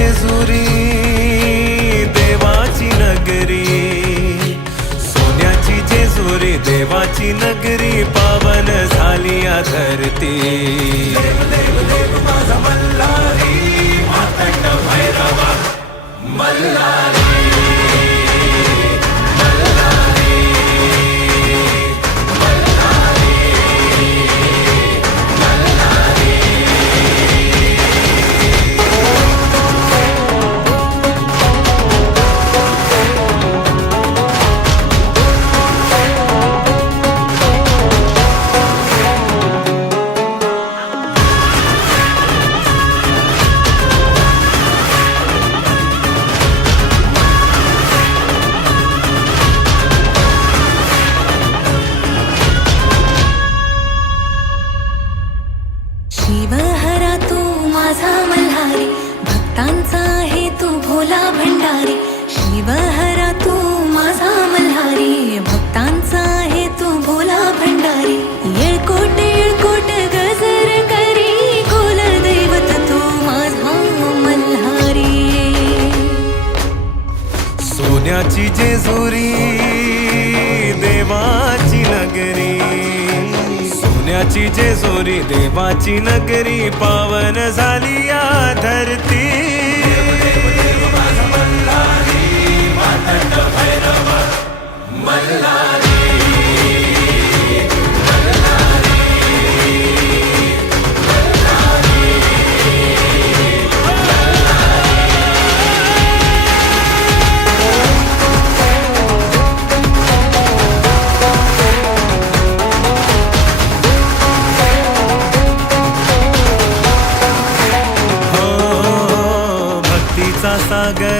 जेजुरी देवाची नगरी, सोन्याची जेजुरी देवाची नगरी, पावन झाली या धरती। देव देव देव माझा मल्हारी, मातंड भैरवा मल्हारी। शिवहरा तू माझा मल्हारी, भक्तांचा आहे तू भोला भंडारी। शिवहरा तू माझा मल्हारी, भक्तांचा आहे तू भोला भंडारी। येळकोट येळकोट गजर करी, कुल दैवत तू माझा मल्हारी। सोन्याची जेजुरी देवाची नगरी, सोन्याची जेजुरी देवाची नगरी, पावन झाली या धरती। देव देव माझा मल्हारी, मातंड भैरवा मल्हारी। सागर